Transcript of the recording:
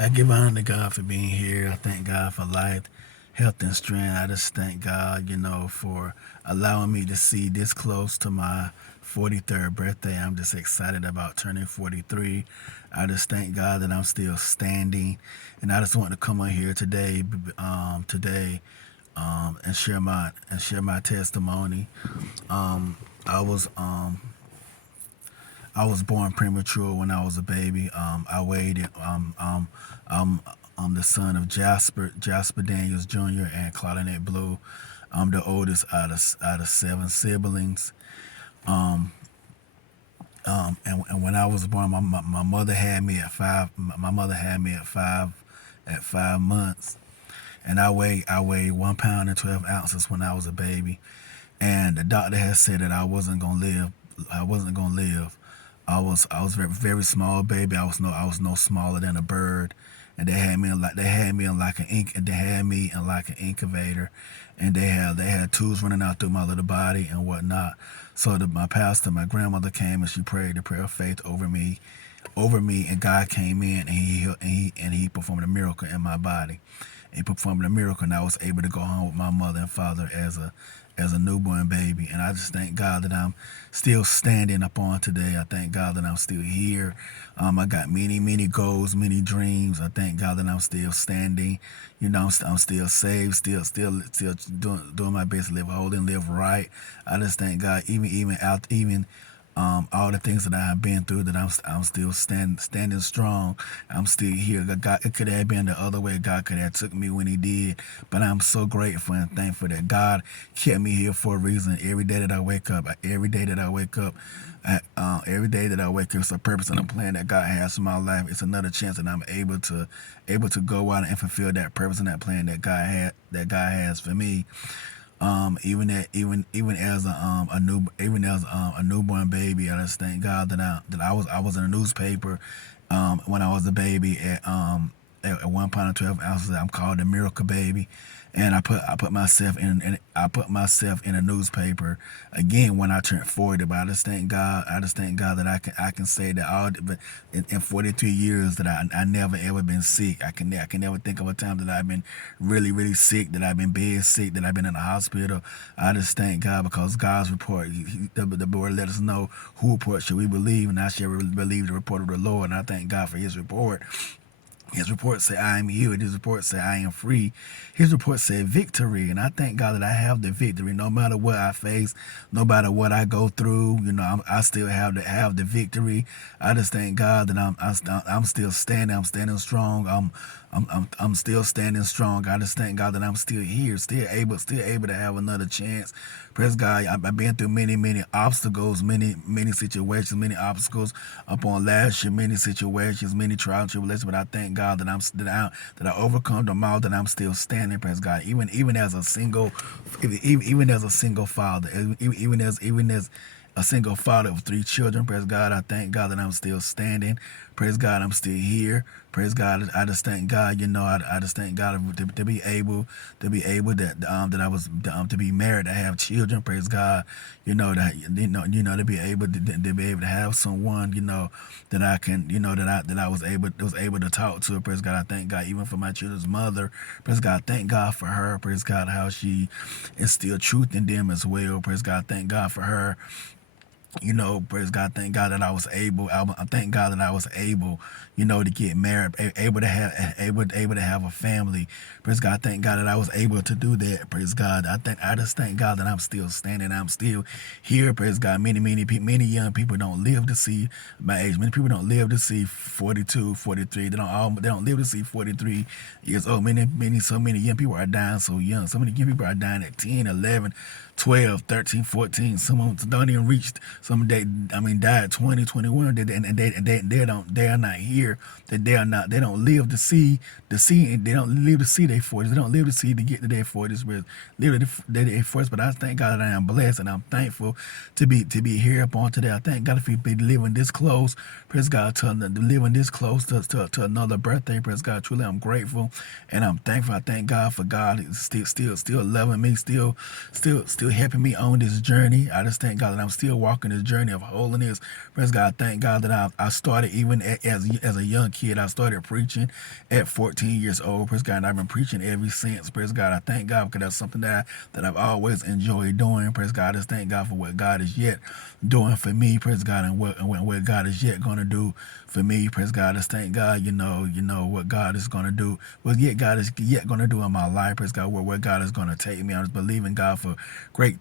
I give honor to God for being here. I thank God for life, health, and strength. I just thank God, for allowing me to see this close to my 43rd birthday. I'm just excited about turning 43. I just thank God that I'm still standing, and I just want to come on here today, and share my testimony. Um, I was um, I was born premature when I was a baby. I weighed I'm the son of Jasper Daniels Jr. and Claudinette Blue. I'm the oldest out of seven siblings. Um, and when I was born, my mother had me at five. My mother had me at 5 months, and I weighed 1 pound and 12 ounces when I was a baby. And the doctor had said that I wasn't gonna live. I wasn't gonna live. I was very very small baby. I was no smaller than a bird, and they had me in like an incubator, and they had tubes running out through my little body and whatnot. So my pastor, my grandmother came and she prayed the prayer of faith over me, and God came in and he performed a miracle in my body. He performed a miracle, and I was able to go home with my mother and father as a newborn baby. And I just thank God that I'm still standing up on today. I thank God that I'm still here. I got many, many goals, many dreams. I thank God that I'm still standing. I'm still saved, still doing my best to live holy and live right. I just thank God, even all the things that I have been through, that I'm still standing strong. I'm still here. God, it could have been the other way. God could have took me when He did, but I'm so grateful and thankful that God kept me here for a reason. Every day that I wake up, it's a purpose and a plan that God has for my life. It's another chance that I'm able to go out and fulfill that purpose and that plan that God has for me. Even as a newborn baby, I just thank God that I was in a newspaper when I was a baby at 1 pound and 12 ounces. I'm called the miracle baby, and I put myself in a newspaper again when I turned 40. But I just thank God that I can say that but in 43 years that I never ever been sick. I can never think of a time that I've been really really sick, that I've been bed sick, that I've been in the hospital. I just thank God because God's report, the Lord let us know who report should we believe, and I shall believe the report of the Lord. And I thank God for His report. His report said, I am healed. His report said, I am free. His report said, victory. And I thank God that I have the victory. No matter what I face, no matter what I go through, I still have the victory. I just thank God that I'm still standing. I'm standing strong. I'm still standing strong. I just thank God that I'm still here, still able to have another chance. Praise God. I've been through many, many obstacles, many, many situations, many obstacles upon last year, many situations, many trials and tribulations. But I thank God that I overcome them all, that I'm still standing. Praise God. Even as a single father, even as a single father of three children. Praise God. I thank God that I'm still standing. Praise God, I'm still here. Praise God. I just thank God. I just thank God to be able that I was to be married, to have children. Praise God. To be able to have someone. That I can. That I was able to talk to. Praise God. I thank God even for my children's mother. Praise God. Thank God for her. Praise God, how she instilled truth in them as well. Praise God. Thank God for her. Praise God, thank God that I was able. I thank God that I was able, to get married, able to have a family. Praise God, thank God that I was able to do that. Praise God, I just thank God that I'm still standing. I'm still here. Praise God. Many young people don't live to see my age. Many people don't live to see 42, 43. They don't live to see 43 years old. So many young people are dying so young. So many young people are dying at 10, 11, 12, 13, 14. Some of them don't even reach. Some died at 20, 21. They are not here. They don't live to see. They don't live to see their 40s. They don't live to see to get to their 40s. But live to their 40s. But I thank God that I am blessed and I'm thankful to be here upon today. I thank God for be living this close. Praise God, to living this close to another birthday. Praise God. Truly, I'm grateful and I'm thankful. I thank God for God still loving me, still helping me on this journey. I just thank God that I'm still walking this journey of holiness. Praise God. Thank God that I started even as a young kid. I started preaching at 14 years old. Praise God. And I've been preaching ever since. Praise God. I thank God because that's something that I've always enjoyed doing. Praise God. I just thank God for what God is yet doing for me. Praise God. And what God is yet going to do for me. Praise God. I just thank God, what God is going to do. What yet God is yet going to do in my life. Praise God. Where God is going to take me. I'm just believing God for great